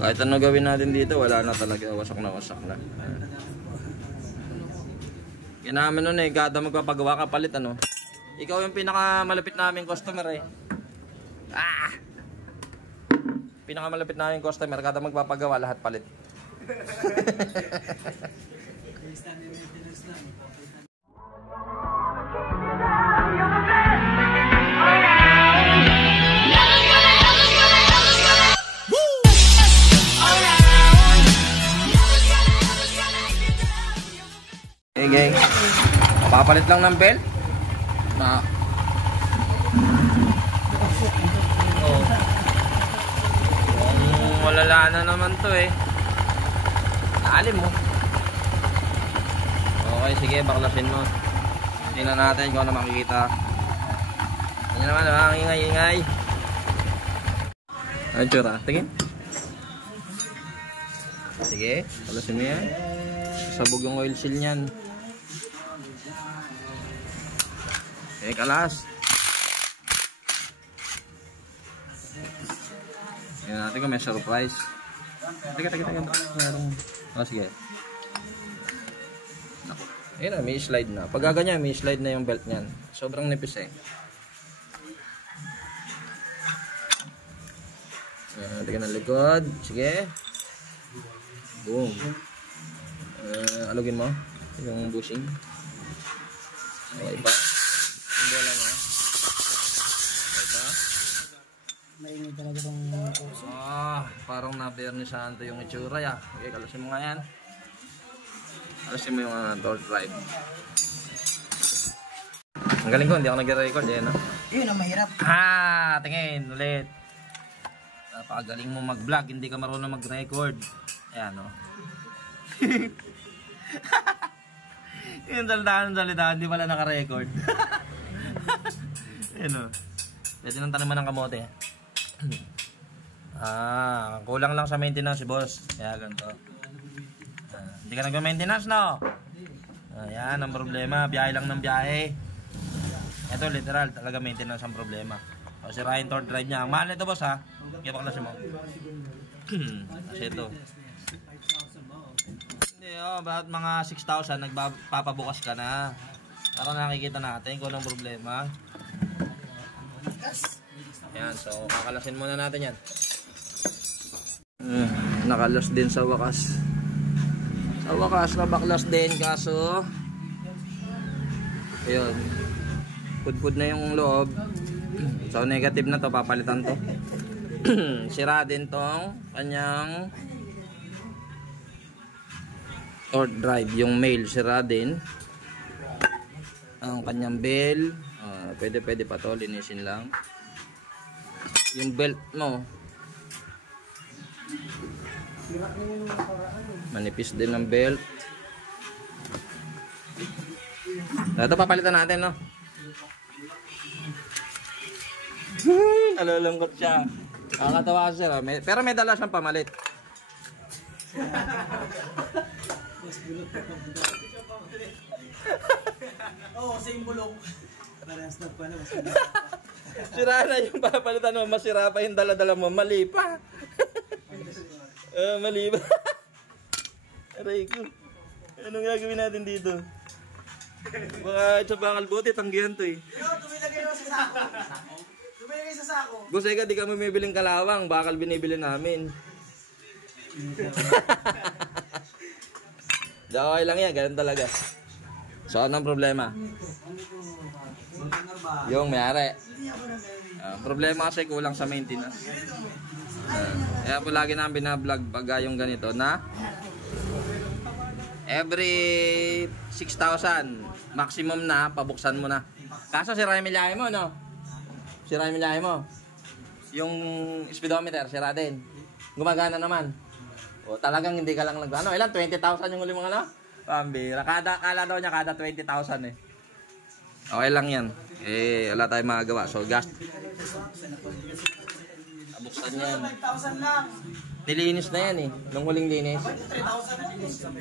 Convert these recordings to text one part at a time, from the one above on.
Kahit ano gawin natin dito, wala na talaga. Wasak na wasak na. Kinaman nun eh, kada magpapagawa ka palit ano. Ikaw yung pinakamalapit namin customer eh. Pinakamalapit namin customer, kada magpapagawa lahat palit. Hey gang, papalit lang ng belt na malala na naman to eh. Naalim mo. Okay, sige, baklasin mo. Tingnan natin kung ano makikita. Tingnan naman, ang ingay-ingay. Ano tsura? Tingin. Sige, baklasin mo yan. Sabog yung oil seal nyan. Okay, kalas. Tingnan natin kung may surprise. Teka. Merong... Oh, sige. Ayun na, may slide na. Pag gaganyan, may slide na yung belt nyan. Sobrang nipis eh. Tingnan ng likod. Sige. Boom. Alugin mo yung bushing. Okay pa. Hindi lang ha. Ito. Maingay talaga itong puso. Parang na-vernisahan to yung itsura ya. Okay, kalasin mo nga yan. Kalasin mo yung door drive. Ang galing ko, hindi ako nag-record yan. Yun ang mahirap. Tingin ulit. Napakagaling mo mag-vlog, hindi ka marunong mag-record. Ayan o. Yung salitaan, di pala naka-record. Ayan o. Pwede nang taniman ng kamote. Kulang lang sa maintenance si boss. Kaya ganito. Hindi ka nag-maintenance, no? Ayan ang problema. Biyahe lang ng biyahe. Ito literal, talaga maintenance ang problema. O sirahin torque drive niya. Ang mahal ito boss ha. Kaya baklasin mo. Kasi ito. Hindi about mga 6,000 nagpapabukas ka na. Para nakikita natin kung anong problema. Ayan, so kakalasin muna natin yan. Nakalas din sa wakas. Sa wakas nabaklas din kaso ayun, pudpud na yung loob. So negative na to, papalitan to. Sira din tong kanyang torque drive, yung male sira din. Ang kanyang bell, pwede pa to, linisin lang. Yung belt mo manipis din ng belt. Ito papalitan natin, no? Nalulungkot siya. Kakatawa siya, pero may dala siyang pamalit. Same bulok. Parehas na pala. Sira na yung papalitan mo, masira pa yung dala-dala mo, mali pa. Mali pa. Aray ko. Anong gagawin natin dito? Baka sa bakal bote, tanggihan to eh. Tumilagay mo sa sako. Tumilagay sa sako. Boss, eka, di kami bibiling kalawang, bakal binibili namin. Okay lang yan, ganun talaga. So, anong problema? Yung mayari. Problema kasi kulang sa maintenance. Kaya po lagi namin binablog pag yung ganito na every 6,000 maximum na, pabuksan mo na. Kaso sira yung milyahe mo, no? Sira yung milyahe mo. Yung speedometer, sira din. Gumagana naman. O talagang hindi ka lang ilan? 20,000 yung huli mga ano? Pambira. Kala daw niya kada 20,000 eh. Okay lang yan. Wala tayong magagawa. So gas. Buksan yan. 5,000 lang. Nilinis na yan eh. Nung huling linis. 3,000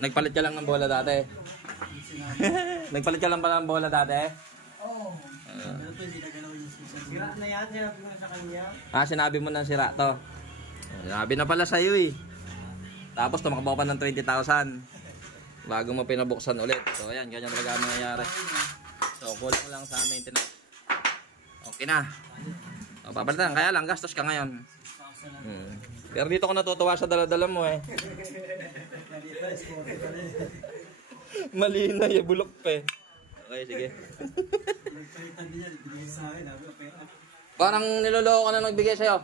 Nagpalit ka lang ng bola dati. Nagpalit ka lang pala ng bola dati. Oo. Sira na yan, sinabi mo na sa kanya. Ah, sinabi mo na sira to. Sinabi na pala sa'yo eh. Tapos tumakbo pa ng 20,000. Bago mo pinabuksan ulit. So ayan, ganyan talaga ang nangyayari. So kulang lang sa maintenance. Okay na. So, papalitan. Kaya lang, gastos ka ngayon. Pero dito ko natutuwa sa dala-dala mo eh. Mali na yung bulok pa eh. Okay, sige. Parang niloloko ka na nagbigay sa'yo.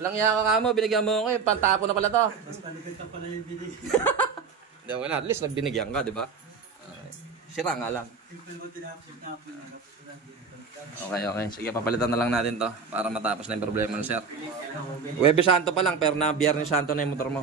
Walang iya ka mo, binigyan mo ko eh. Pantapo na pala to. Mas paligid ka pala yung binig. Hindi, wala. At least nagbinigyan ka, di ba? Sira nga lang. Okay, okay. Sige, papalitan na lang natin to para matapos na yung problema ng sir. Webe Santo pa lang, pero na Biyernes Santo na yung motor mo.